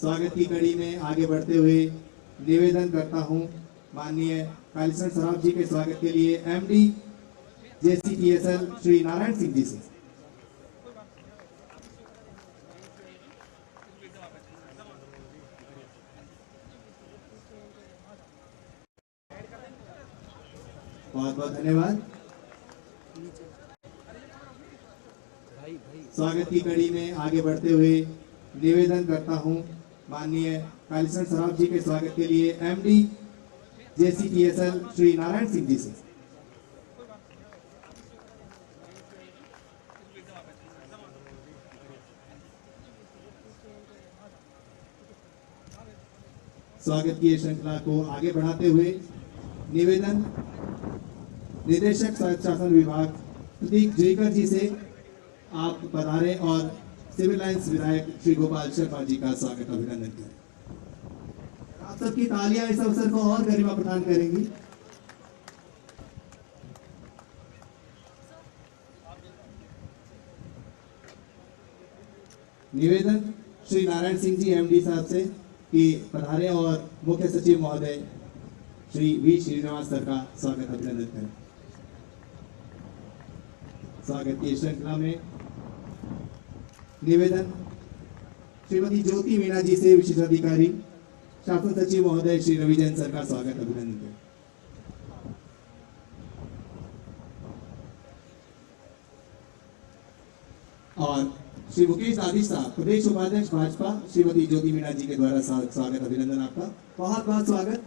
स्वागत की कड़ी में आगे बढ़ते हुए निवेदन करता हूं माननीय कालीचरण सराफ जी के स्वागत के लिए एमडी जेसीटीएसएल श्री नारायण सिंह जी से। बहुत बहुत धन्यवाद। स्वागत की कड़ी में आगे बढ़ते हुए निवेदन करता हूं माननीय कालीचरण सराफ जी के स्वागत के लिए एमडी जेसीटीएसएल श्री नारायण सिंह जी से। स्वागत की श्रृंखला को आगे बढ़ाते हुए निवेदन निदेशक स्वायत्त शासन विभाग प्रतीक जुईकर जी से आप पधारे और सिविल लाइंस विधायक श्री गोपाल शर्मा जी का स्वागत अभिनंदन करें। आप सबकी तालियां इस अवसर को और गरिमा प्रदान करेंगी। निवेदन श्री नारायण सिंह जी एमडी साहब से कि पधारे और मुख्य सचिव महोदय श्री वी श्रीनिवास सर का स्वागत अभिनंदन करें। स्वागत की श्रृंखला में निवेदन श्रीमती ज्योति मीणा जी से विशेषाधिकारी शासन सचिव महोदय श्री रवि जैन सर का स्वागत अभिनंदन करें। और श्री मुकेश दादी साहब प्रदेश उपाध्यक्ष भाजपा श्रीमती ज्योति मीणा जी के द्वारा स्वागत अभिनंदन। आपका बहुत बहुत स्वागत।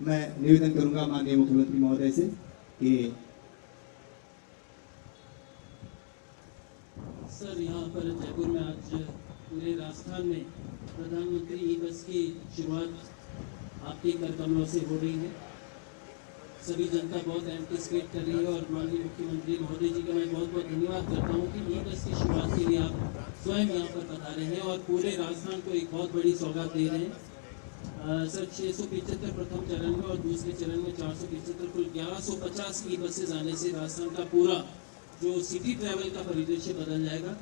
मैं निवेदन करूंगा माननीय मुख्यमंत्री महोदय से कि सर यहाँ पर जयपुर में आज पूरे राजस्थान में प्रधानमंत्री ई बस की शुरुआत आपके कर कमलों से हो रही है। सभी जनता बहुत एंटिसिपेट कर रही है और माननीय मुख्यमंत्री महोदय जी का मैं बहुत बहुत धन्यवाद करता हूँ कि ई बस की शुरुआत के लिए आप स्वयं यहाँ पर पधारे हैं और पूरे राजस्थान को एक बहुत बड़ी सौगात दे रहे हैं। सर 675 प्रथम चरण में और दूसरे चरण में 475 कुल 1150 की बसेज आने से राजस्थान का पूरा जो सिटी ट्रैवल का परिदृश्य बदल जाएगा।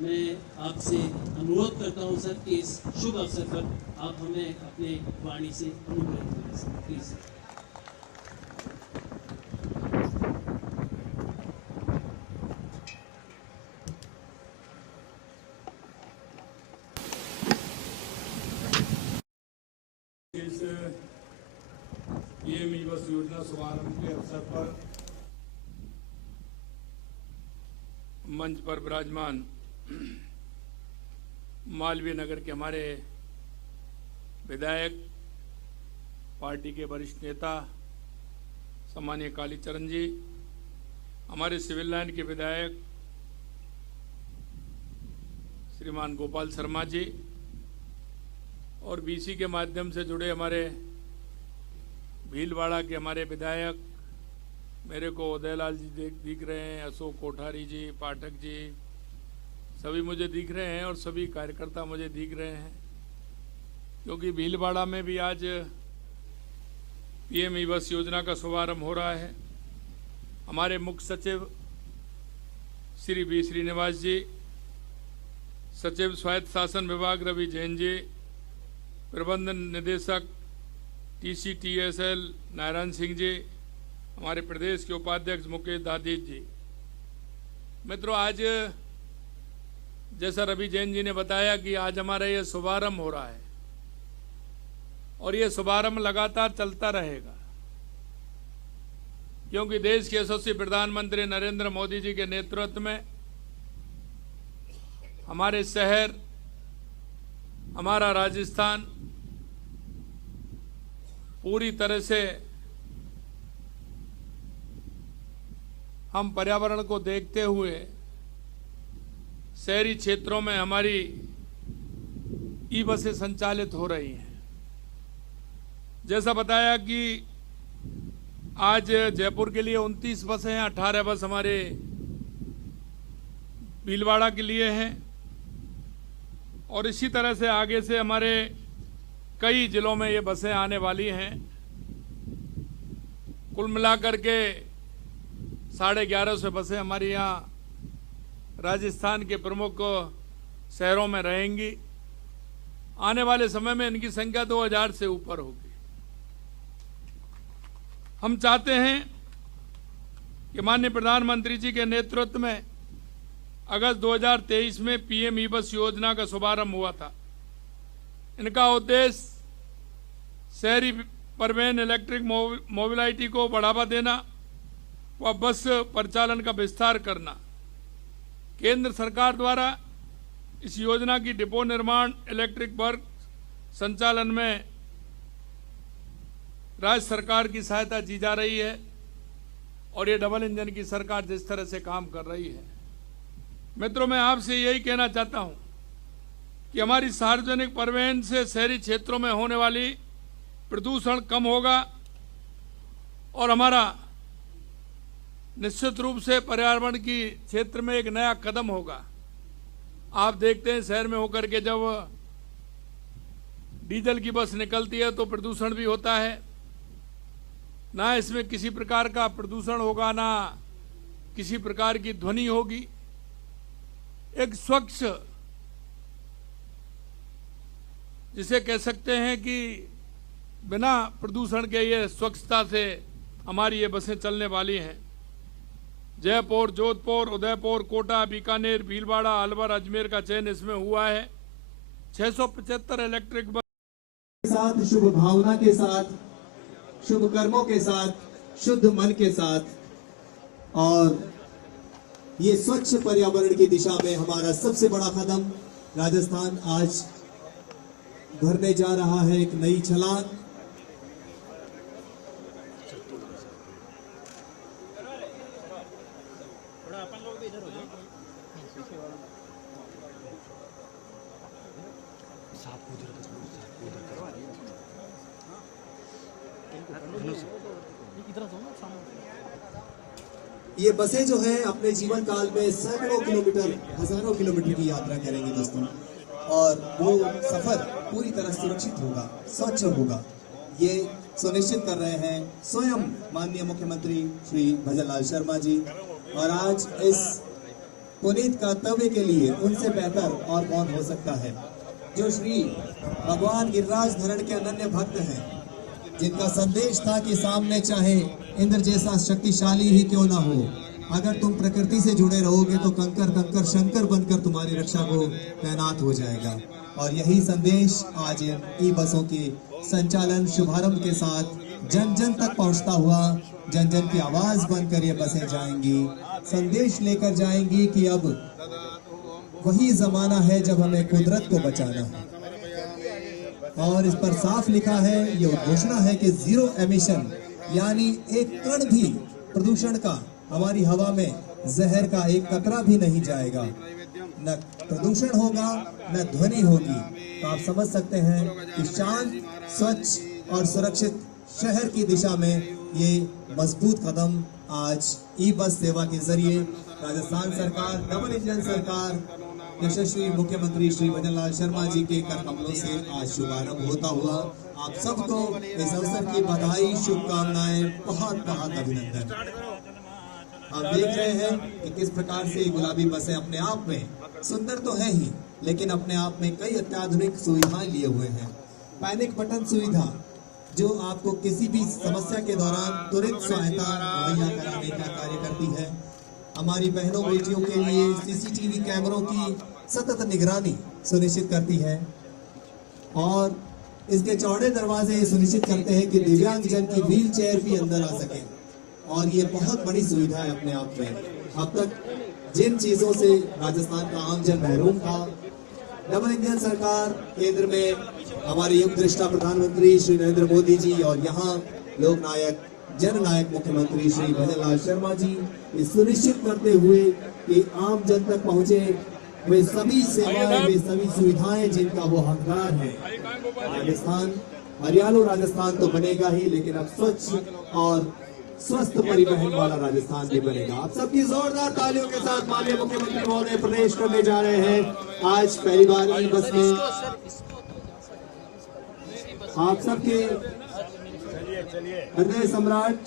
मैं आपसे अनुरोध करता हूं सर कि इस शुभ अवसर पर आप हमें अपने वाणी से अनुग्रहित करें सर, प्लीज। पीएम ई बस योजना शुभारंभ के अवसर पर मंच पर विराजमान मालवीय नगर के हमारे विधायक, पार्टी के वरिष्ठ नेता सम्मानीय कालीचरण जी, हमारे सिविल लाइन के विधायक श्रीमान गोपाल शर्मा जी और बीसी के माध्यम से जुड़े हमारे भीलवाड़ा के हमारे विधायक, मेरे को उदयलाल जी दिख रहे हैं, अशोक कोठारी जी, पाठक जी, सभी मुझे दिख रहे हैं और सभी कार्यकर्ता मुझे दिख रहे हैं, क्योंकि भीलवाड़ा में भी आज पीएम ई बस योजना का शुभारंभ हो रहा है। हमारे मुख्य सचिव श्री वी श्रीनिवास जी, सचिव स्वायत्त शासन विभाग रवि जैन जी, प्रबंधन निदेशक TCTSL नारायण सिंह जी, हमारे प्रदेश के उपाध्यक्ष मुकेश दादी जी। मित्रों, आज जैसा रवि जैन जी ने बताया कि आज हमारा ये शुभारंभ हो रहा है और ये शुभारंभ लगातार चलता रहेगा, क्योंकि देश के यशस्वी प्रधानमंत्री नरेंद्र मोदी जी के नेतृत्व में हमारे शहर, हमारा राजस्थान पूरी तरह से हम पर्यावरण को देखते हुए शहरी क्षेत्रों में हमारी ई बसें संचालित हो रही हैं। जैसा बताया कि आज जयपुर के लिए 29 बसें हैं, 18 बस हमारे भीलवाड़ा के लिए हैं और इसी तरह से आगे से हमारे कई जिलों में ये बसें आने वाली हैं। कुल मिलाकर के 1150 बसें हमारी यहाँ राजस्थान के प्रमुख शहरों में रहेंगी। आने वाले समय में इनकी संख्या 2000 से ऊपर होगी। हम चाहते हैं कि माननीय प्रधानमंत्री जी के नेतृत्व में अगस्त 2023 में पीएम ई बस योजना का शुभारंभ हुआ था। इनका उद्देश्य शहरी परिवहन इलेक्ट्रिक मोबिलिटी को बढ़ावा देना व बस परिचालन का विस्तार करना। केंद्र सरकार द्वारा इस योजना की डिपो निर्माण, इलेक्ट्रिक वर्क संचालन में राज्य सरकार की सहायता दी जा रही है और ये डबल इंजन की सरकार जिस तरह से काम कर रही है। मित्रों, मैं आपसे यही कहना चाहता हूं कि हमारी सार्वजनिक परिवहन से शहरी क्षेत्रों में होने वाली प्रदूषण कम होगा और हमारा निश्चित रूप से पर्यावरण की क्षेत्र में एक नया कदम होगा। आप देखते हैं शहर में होकर के जब डीजल की बस निकलती है तो प्रदूषण भी होता है। ना इसमें किसी प्रकार का प्रदूषण होगा, ना किसी प्रकार की ध्वनि होगी। एक स्वच्छ, जिसे कह सकते हैं कि बिना प्रदूषण के ये स्वच्छता से हमारी ये बसें चलने वाली हैं। जयपुर, जोधपुर, उदयपुर, कोटा, बीकानेर, भीलवाड़ा, अलवर, अजमेर का चयन इसमें हुआ है। 675 इलेक्ट्रिक बस के साथ, शुभ भावना के साथ, शुभ कर्मों के साथ, शुद्ध मन के साथ और ये स्वच्छ पर्यावरण की दिशा में हमारा सबसे बड़ा कदम राजस्थान आज भरने जा रहा है, एक नई छलांग। ये बसें जो हैं अपने जीवन काल में सैकड़ों किलोमीटर, हजारों किलोमीटर की यात्रा करेंगी दोस्तों, और वो सफर पूरी तरह सुरक्षित होगा, स्वच्छ होगा, ये सुनिश्चित कर रहे हैं स्वयं माननीय मुख्यमंत्री श्री भजनलाल शर्मा जी। और आज इस पुनीत कर्तव्य के लिए उनसे बेहतर और कौन हो सकता है, जो श्री भगवान गिरिराज धरण के अनन्य भक्त हैं, जिनका संदेश था कि सामने चाहे इंद्र जैसा शक्तिशाली ही क्यों ना हो, अगर तुम प्रकृति से जुड़े रहोगे तो कंकर कंकर शंकर बनकर तुम्हारी रक्षा को तैनात हो जाएगा। और यही संदेश आज इन ई बसों के संचालन शुभारंभ के साथ जन जन तक पहुंचता हुआ, जन जन की आवाज बनकर ये बसें जाएंगी, संदेश लेकर जाएंगी कि अब वही जमाना है जब हमें कुदरत को बचाना है। और इस पर साफ लिखा है, ये घोषणा है कि जीरो एमिशन, यानी एक कण भी प्रदूषण का हमारी हवा में, जहर का एक कतरा भी नहीं जाएगा, न प्रदूषण होगा न ध्वनि होगी। तो आप समझ सकते हैं कि शांत, स्वच्छ और सुरक्षित शहर की दिशा में ये मजबूत कदम आज ई बस सेवा के जरिए राजस्थान सरकार, डबल इंजन सरकार, यशस्वी मुख्यमंत्री श्री भजनलाल शर्मा जी के कर कमलों से आज शुभारंभ होता हुआ आप सबको इस अवसर की बधाई, शुभकामनाएं, बहुत बहुत अभिनंदन। आप देख रहे हैं कि किस प्रकार से गुलाबी बसें अपने आप में सुंदर तो है ही, लेकिन अपने आप में कई अत्याधुनिक सुविधाएं लिए हुए हैं। पैनिक बटन सुविधा, जो आपको किसी भी समस्या के दौरान तुरंत सहायता मुहैया कराने का कार्य करती है। हमारी बहनों बेटियों के लिए सीसीटीवी कैमरों की सतत निगरानी सुनिश्चित करती है और इसके चौड़े दरवाजे सुनिश्चित करते हैं कि दिव्यांग जन की व्हील चेयर भी अंदर आ सके। और ये बहुत बड़ी सुविधा है अपने आप में। अब तक जिन चीजों से राजस्थान का आम जन महरूम था, डबल इंजन सरकार, केंद्र में हमारे युग दृष्टा प्रधानमंत्री श्री नरेंद्र मोदी जी और यहाँ लोक नायक, जननायक मुख्यमंत्री श्री भजनलाल शर्मा जी ये सुनिश्चित करते हुए कि आम जन तक पहुंचे वे सभी सेवाएं, वे सभी सुविधाएं जिनका वो हकदार है। राजस्थान, हरियाणा राजस्थान तो बनेगा ही, लेकिन अब स्वच्छ और स्वस्थ परिवहन वाला राजस्थान भी बनेगा। आप सबकी जोरदार तालियों के साथ माननीय मुख्यमंत्री महोदय प्रवेश करने जा रहे हैं। आज पहली बार ई बस में आप सबके हृदय सम्राट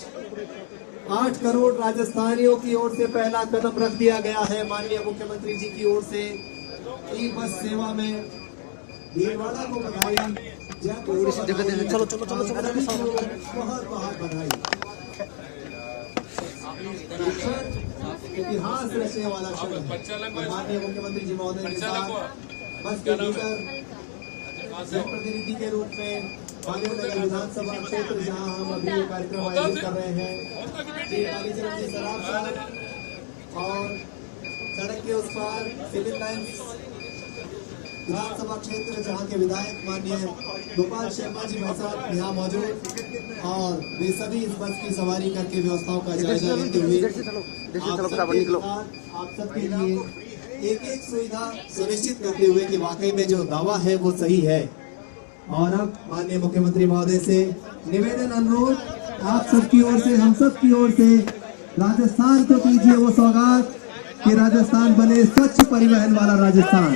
8 करोड़ राजस्थानियों की ओर से पहला कदम रख दिया गया है माननीय मुख्यमंत्री जी की ओर से ई बस सेवा में। भीलवाड़ा को बधाई, जयपुर को बधाई, चलो चलो चलो चलो रवि को बहुत बहुत बधाई। इतिहास रचने वाला क्षण माननीय मुख्यमंत्री जी महोदय के साथ बस के भीतर जनप्रतिनिधि के रूप में भाग्यनगर विधानसभा क्षेत्र जहां हम अभी ये कार्यक्रम आयोजित कर रहे हैं, श्री कालीचरण जी सराफ साहब और सड़क के उस पार सिविल लाइन्स विधानसभा क्षेत्र जहां के विधायक माननीय गोपाल शर्मा जी भाई साहब यहाँ मौजूद, और वे सभी इस बस की सवारी करके व्यवस्थाओं का जायजा लेते हुए आप सबके लिए एक एक सुविधा सुनिश्चित करते हुए कि वाकई में जो दावा है वो सही है। और अब माननीय मुख्यमंत्री महोदय से निवेदन अनुरोध, आप सबकी ओर से, हम सब की ओर से राजस्थान को कीजिए वो सौगात कि राजस्थान बने स्वच्छ परिवहन वाला राजस्थान।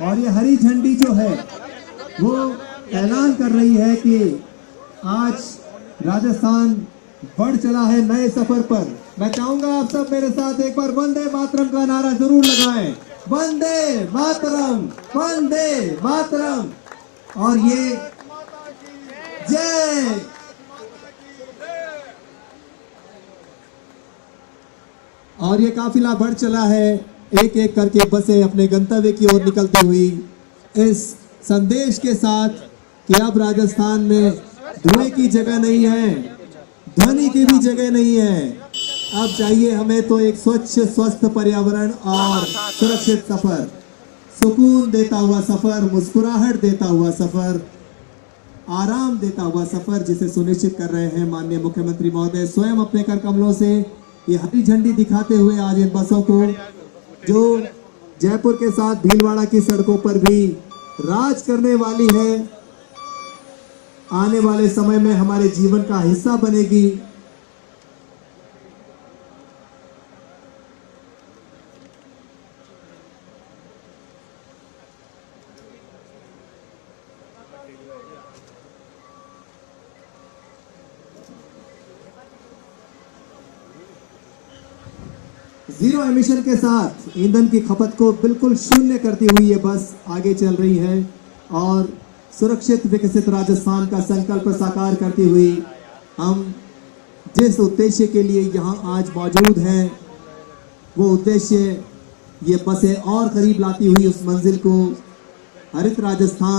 और ये हरी झंडी जो है वो ऐलान कर रही है कि आज राजस्थान बढ़ चला है नए सफर पर। मैं चाहूंगा आप सब मेरे साथ एक बार वंदे मातरम का नारा जरूर लगाएं। वंदे मातरम, वंदे मातरम। और ये जय और ये काफिला बढ़ चला है, एक एक करके बसें अपने गंतव्य की ओर निकलती हुई इस संदेश के साथ कि अब राजस्थान में धुएं की जगह नहीं है, ध्वनि की भी जगह नहीं है। अब चाहिए हमें तो एक स्वच्छ स्वस्थ पर्यावरण और सुरक्षित सफर, सुकून देता हुआ सफर, मुस्कुराहट देता हुआ सफर, आराम देता हुआ सफर, जिसे सुनिश्चित कर रहे हैं माननीय मुख्यमंत्री महोदय स्वयं अपने कर कमलों से ये हरी झंडी दिखाते हुए आज इन बसों को, जो जयपुर के साथ भीलवाड़ा की सड़कों पर भी राज करने वाली है, आने वाले समय में हमारे जीवन का हिस्सा बनेगी। जीरो एमिशन के साथ ईंधन की खपत को बिल्कुल शून्य करती हुई ये बस आगे चल रही है और सुरक्षित विकसित राजस्थान का संकल्प साकार करती हुई हम जिस उद्देश्य के लिए यहाँ आज मौजूद हैं, वो उद्देश्य ये बसें और करीब लाती हुई उस मंजिल को हरित राजस्थान